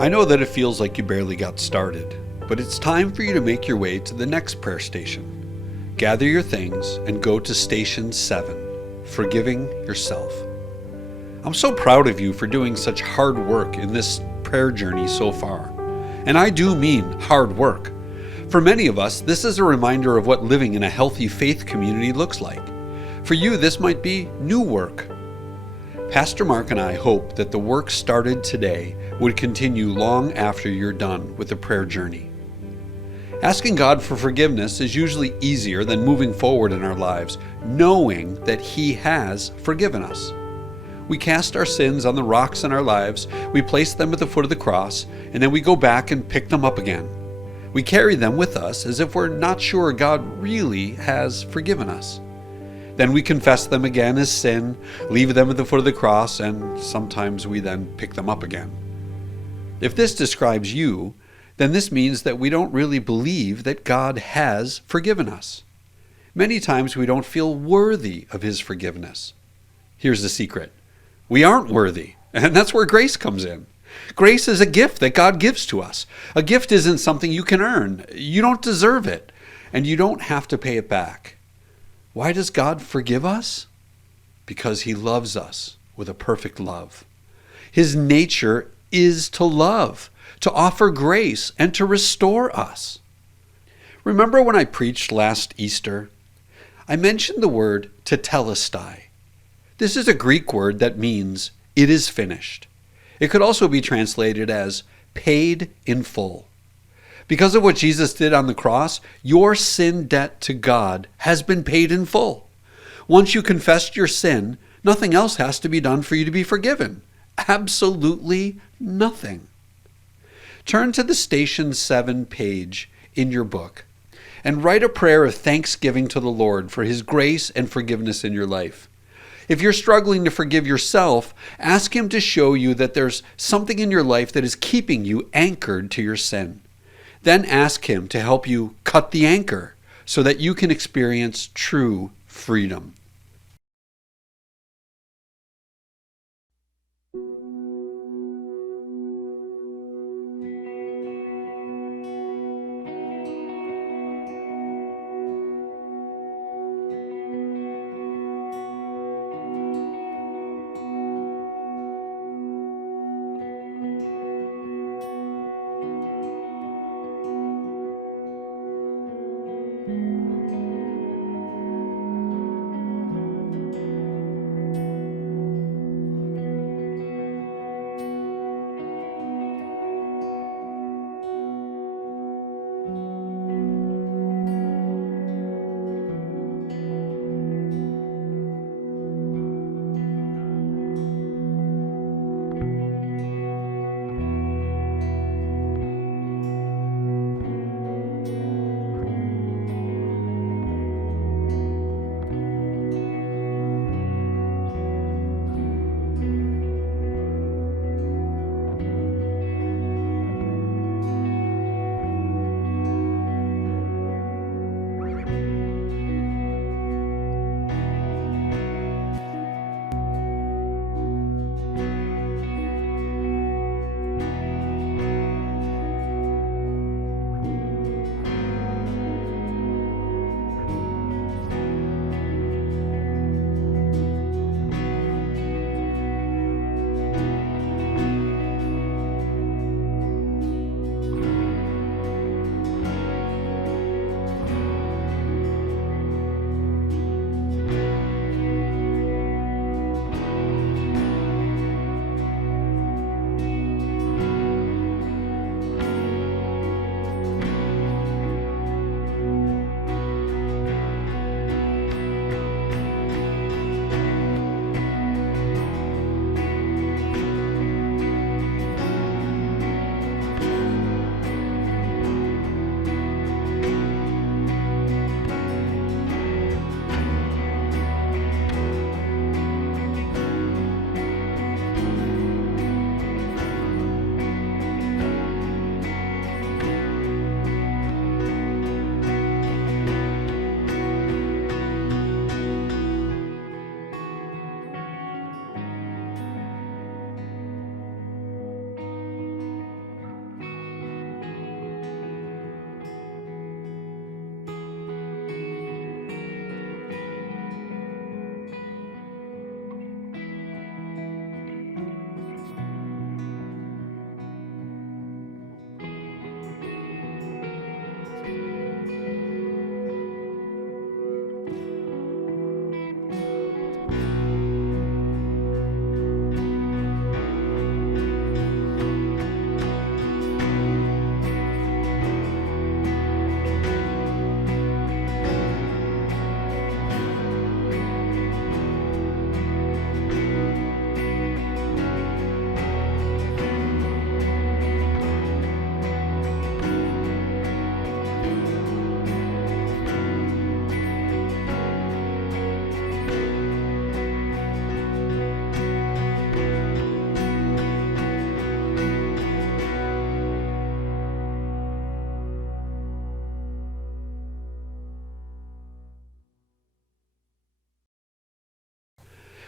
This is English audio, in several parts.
I know that it feels like you barely got started, but it's time for you to make your way to the next prayer station. Gather your things and go to Station 7, Forgiving Yourself. I'm so proud of you for doing such hard work in this prayer journey so far. And I do mean hard work. For many of us, this is a reminder of what living in a healthy faith community looks like. For you, this might be new work. Pastor Mark and I hope that the work started today would continue long after you're done with the prayer journey. Asking God for forgiveness is usually easier than moving forward in our lives, knowing that He has forgiven us. We cast our sins on the rocks in our lives, we place them at the foot of the cross, and then we go back and pick them up again. We carry them with us as if we're not sure God really has forgiven us. Then we confess them again as sin, leave them at the foot of the cross, and sometimes we then pick them up again. If this describes you, then this means that we don't really believe that God has forgiven us. Many times we don't feel worthy of His forgiveness. Here's the secret. We aren't worthy, and that's where grace comes in. Grace is a gift that God gives to us. A gift isn't something you can earn. You don't deserve it, and you don't have to pay it back. Why does God forgive us? Because He loves us with a perfect love. His nature is to love, to offer grace, and to restore us. Remember when I preached last Easter? I mentioned the word tetelestai. This is a Greek word that means it is finished. It could also be translated as paid in full. Because of what Jesus did on the cross, your sin debt to God has been paid in full. Once you confessed your sin, nothing else has to be done for you to be forgiven. Absolutely nothing. Turn to the Station 7 page in your book and write a prayer of thanksgiving to the Lord for His grace and forgiveness in your life. If you're struggling to forgive yourself, ask Him to show you that there's something in your life that is keeping you anchored to your sin. Then ask Him to help you cut the anchor so that you can experience true freedom.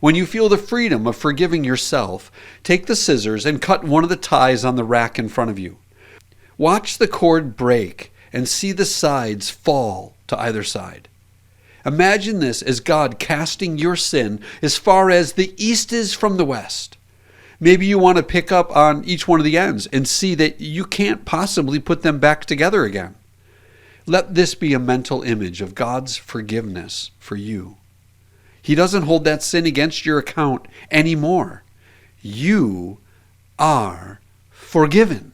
When you feel the freedom of forgiving yourself, take the scissors and cut one of the ties on the rack in front of you. Watch the cord break and see the sides fall to either side. Imagine this as God casting your sin as far as the east is from the west. Maybe you want to pick up on each one of the ends and see that you can't possibly put them back together again. Let this be a mental image of God's forgiveness for you. He doesn't hold that sin against your account anymore. You are forgiven.